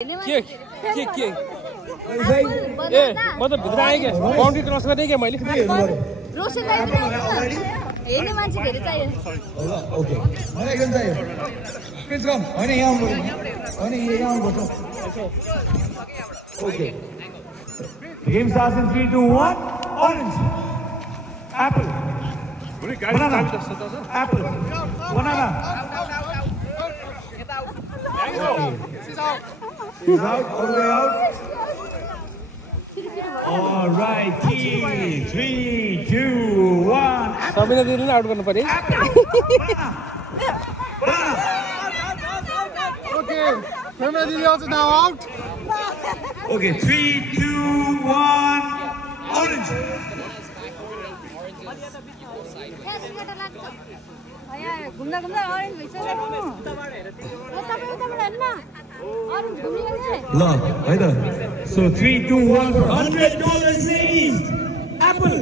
के ए म त भित्र आएँ क्या बाउन्ड्री क्रस गर्ने क्या मैले रोशनलाई हेर्ने मान्छे धेरै चाहियो ओके मलाई एकदम चाहियो प्लिज कम हैन यहाँ आउनु हैन यहाँ आउनु okay game starts in 3 2 1 orange apple banana apple banana He's out, all the way out. All right, 3, 2, 1. Sabina didn't out going to put it. Okay, Sabina is also now out. Okay, 3, 2, 1. Orange. घुम्दा घुम्दा orange भइसक्यो Love, either. So 3, 2, 1 for $100, ladies. Apple.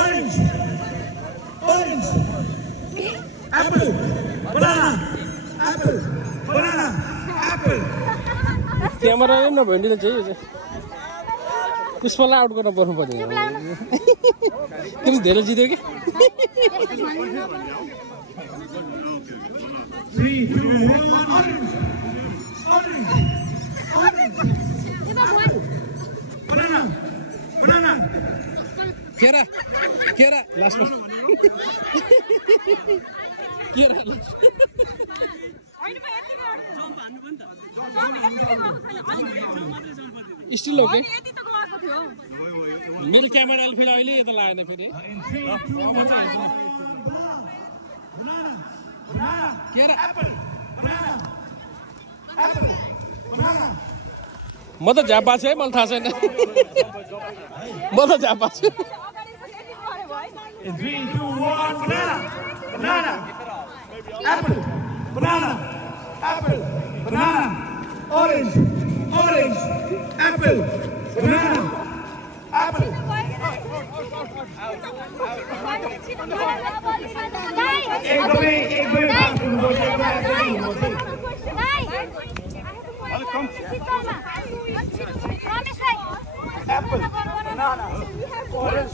Orange. Orange. Apple. Banana. Apple. Banana. Apple. Camera न भेन्डिले चाहिँ त्यसलाई out गर्न पर्नु पर्यो किन धेरै जित्यो कि 3, 2, 1 orange. Banana. Banana. केरा लास्टमा केरा स्टिल हो कि मेरो क्यामेराले फेरि अहिले यता लागेन फेरि म त झापा छु है मलाई थाहा छैन म त झापा छु 3, 2, 1 banana. Banana. Apple. Banana. Apple. Banana. Orange. Orange. Apple. Banana. Apple. Apple. Banana.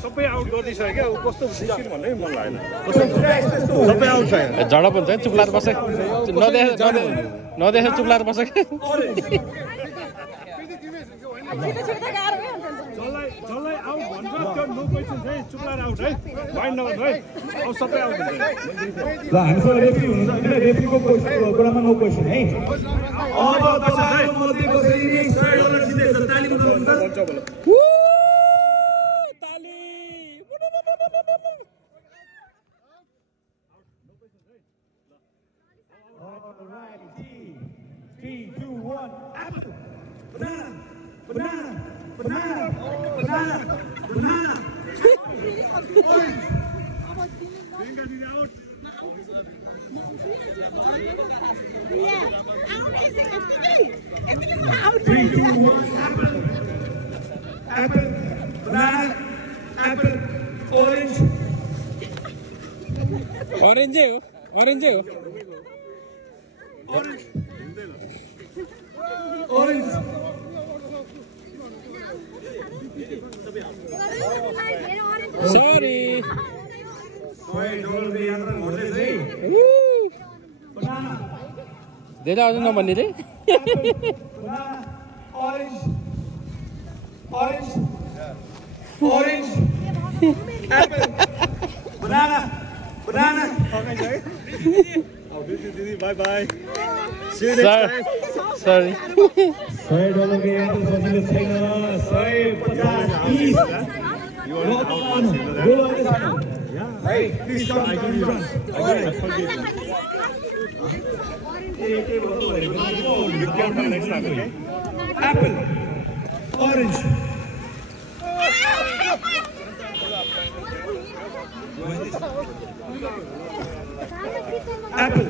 सबै आउट गर्दिसक्यो क्या कस्तो मुस्किल भन्ने मन लागेन सबै आउट छ झडप हुन्छ चुप लाएर बस्छ नदेखे चुप लाएर बस्छ जसलाई आउट भन्छ त्यो नो क्वेसन है चुप लाएर आउट है माइन्ड नगर्नु है अब सबै आउट हुन्छ ल हामीसँग रेफ्री हुनुहुन्छ हैन रेफ्रीको कुरामा नो क्वेसन है अब तपाईहरु मध्ये कसैले $100 जितेछ ताली बजाउनुहुन्छ Alrighty, 3, 2, 1, apple, banana, banana, banana, banana, banana, orange. out 3, 2, 1, apple, apple, banana, apple, orange. Orange हो Orange. Orange. Sorry. Banana. धेरै आउँदैन भन्ने रे Banana. Orange. Orange. Orange. Apple. Banana. Banana. Didi, bye bye. See you next time. Sorry. $100 के यहाँ तो सजिलो छैन 150 You are out. Hey, please come. I give you. Be careful next time, okay? Apple. Orange. Apple.